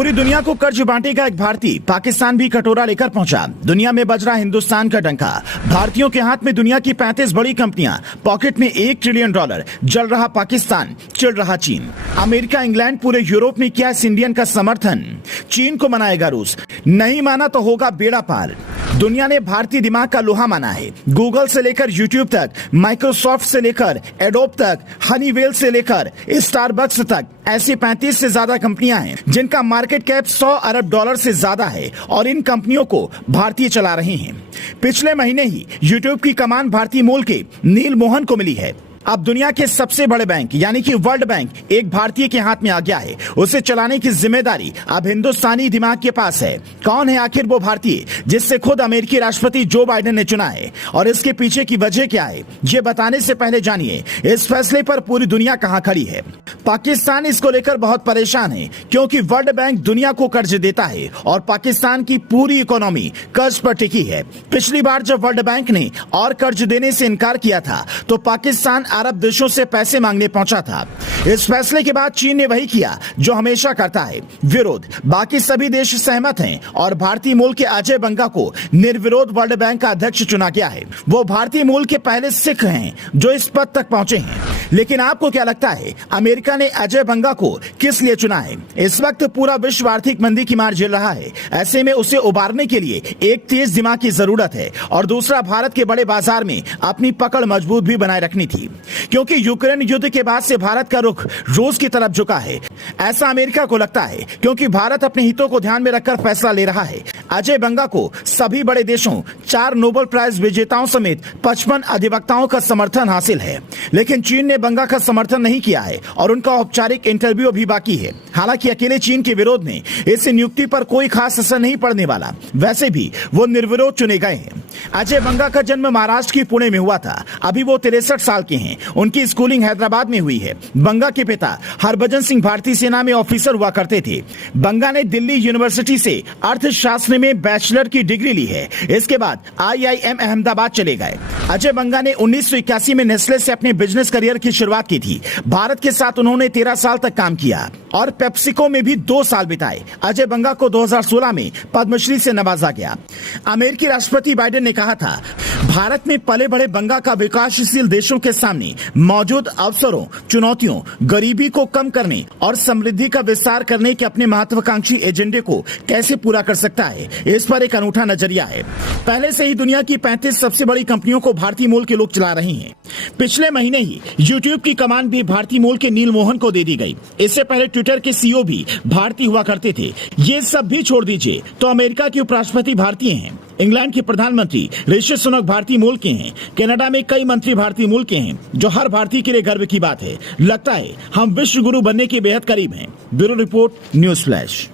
पूरी दुनिया को कर्ज बांटेगा एक भारतीय, पाकिस्तान भी कटोरा लेकर पहुंचा। दुनिया में बज रहा हिंदुस्तान का डंका। भारतीयों के हाथ में दुनिया की 35 बड़ी कंपनियां, पॉकेट में $1 ट्रिलियन। जल रहा पाकिस्तान, चिढ़ रहा चीन। अमेरिका, इंग्लैंड, पूरे यूरोप में किया इस इंडियन का समर्थन। चीन को मनाएगा रूस, नहीं माना तो होगा बेड़ा पार। दुनिया ने भारतीय दिमाग का लोहा माना है। गूगल से लेकर यूट्यूब तक, माइक्रोसॉफ्ट से लेकर एडोब तक, हनीवेल से लेकर स्टारबक्स तक, ऐसी 35 से ज्यादा कंपनियां हैं जिनका मार्केट कैप $100 अरब से ज्यादा है और इन कंपनियों को भारतीय चला रहे हैं। पिछले महीने ही यूट्यूब की कमान भारतीय मूल के नील मोहन को मिली है। अब दुनिया के सबसे बड़े बैंक यानी कि वर्ल्ड बैंक एक भारतीय के हाथ में आ गया है। उसे चलाने की जिम्मेदारी अब हिंदुस्तानी दिमाग के पास है। कौन है आखिर वो भारतीय जिससे खुद अमेरिकी राष्ट्रपति जो बाइडेन ने चुना है और इसके पीछे की वजह क्या है, ये बताने से पहले जानिए इस फैसले पर पूरी दुनिया कहां खड़ी है। पाकिस्तान इसको लेकर बहुत परेशान है क्योंकि वर्ल्ड बैंक दुनिया को कर्ज देता है और पाकिस्तान की पूरी इकोनॉमी कर्ज पर टिकी है। पिछली बार जब वर्ल्ड बैंक ने और कर्ज देने से इनकार किया था तो पाकिस्तान अरब देशों से पैसे मांगने पहुंचा था। इस फैसले के बाद चीन ने वही किया जो हमेशा करता है, विरोध। बाकी सभी देश सहमत हैं और भारतीय मूल के अजय बंगा को निर्विरोध वर्ल्ड बैंक का अध्यक्ष चुना गया है। वो भारतीय मूल के पहले सिख हैं जो इस पद तक पहुंचे हैं। लेकिन आपको क्या लगता है अमेरिका ने अजय बंगा को किस लिए चुना है? इस वक्त पूरा विश्व आर्थिक मंदी की मार झेल रहा है। ऐसे में उसे उबारने के लिए एक तेज दिमाग की जरूरत है और दूसरा, भारत के बड़े बाजार में अपनी पकड़ मजबूत भी बनाए रखनी थी क्योंकि यूक्रेन युद्ध के बाद से भारत का रुख रूस की तरफ झुका है। ऐसा अमेरिका को लगता है क्योंकि भारत अपने हितों को ध्यान में रखकर फैसला ले रहा है। अजय बंगा को सभी बड़े देशों, 4 नोबेल प्राइज विजेताओं समेत 55 अधिवक्ताओं का समर्थन हासिल है। लेकिन चीन ने बंगा का समर्थन नहीं किया है और उनका औपचारिक इंटरव्यू भी बाकी है। हालांकि अकेले चीन के विरोध में इस नियुक्ति पर कोई खास असर नहीं पड़ने वाला। वैसे भी वो निर्विरोध चुने गए हैं। अजय बंगा का जन्म महाराष्ट्र की पुणे में हुआ था। अभी वो 63 साल के हैं। उनकी स्कूलिंग हैदराबाद में हुई है। बंगा के पिता हरभजन सिंह भारतीय सेना में ऑफिसर हुआ करते थे। बंगा ने दिल्ली यूनिवर्सिटी से अर्थशास्त्र में बैचलर की डिग्री ली है। इसके बाद IIM अहमदाबाद चले गए। अजय बंगा ने 1981 में नेस्ले से अपने बिजनेस करियर की शुरुआत की थी। भारत के साथ उन्होंने 13 साल तक काम किया और पेप्सिको में भी 2 साल बिताए। अजय बंगा को 2016 में पद्मश्री से नवाजा गया। अमेरिकी राष्ट्रपति बाइडेन ने कहा था, भारत में पले बड़े बंगा का विकासशील देशों के सामने मौजूद अवसरों, चुनौतियों, गरीबी को कम करने और समृद्धि का विस्तार करने के अपने महत्वाकांक्षी एजेंडे को कैसे पूरा कर सकता है, इस पर एक अनूठा नजरिया है। पहले से ही दुनिया की 35 सबसे बड़ी कंपनियों को भारतीय मूल के लोग चला रहे हैं। पिछले महीने ही यूट्यूब की कमान भी भारतीय मूल के नील मोहन को दे दी गई। इससे पहले ट्विटर के CEO भी भारतीय हुआ करते थे। ये सब भी छोड़ दीजिए तो अमेरिका के उपराष्ट्रपति भारतीय हैं। इंग्लैंड के प्रधानमंत्री ऋषि सुनक भारतीय मूल के हैं। कनाडा में कई मंत्री भारतीय मूल के हैं, जो हर भारतीय के लिए गर्व की बात है। लगता है हम विश्व गुरु बनने के बेहद करीब हैं। Bureau report, news flash.